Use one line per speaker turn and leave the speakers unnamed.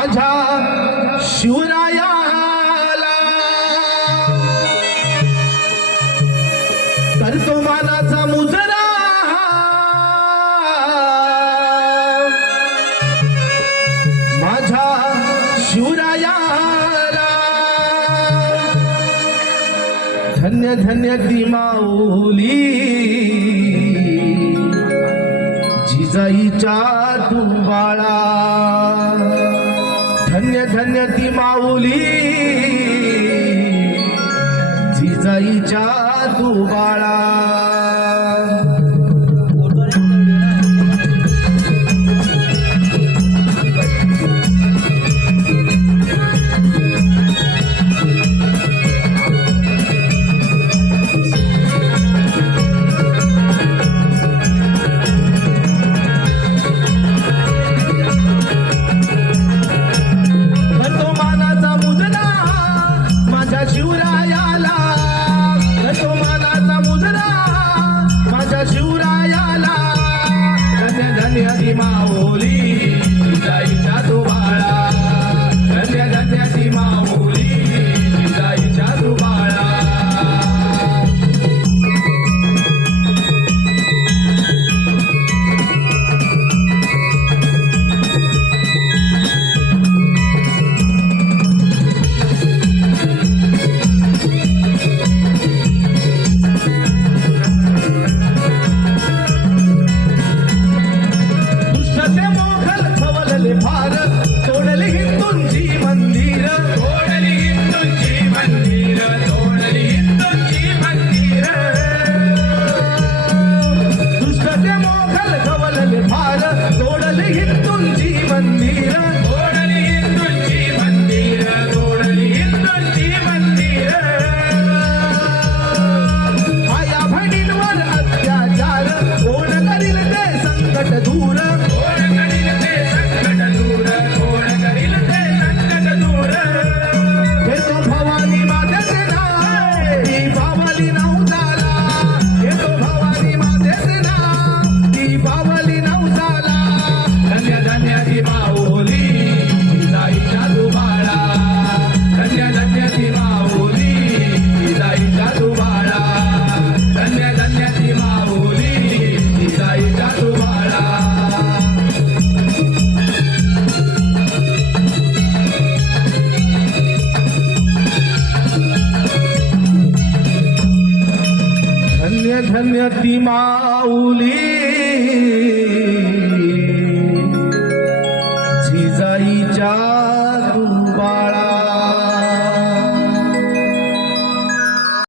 माझ्या शिवरायाला. करतो मानाचा मुजरा. माझ्या शिवराया धन्य धन्य ती माऊली जिजाईच्या तुंबाळा धन्य धन्य ती माऊली. जिजाईच्या तू बाळा छवलले भारत ધન્ય તિમાઉલી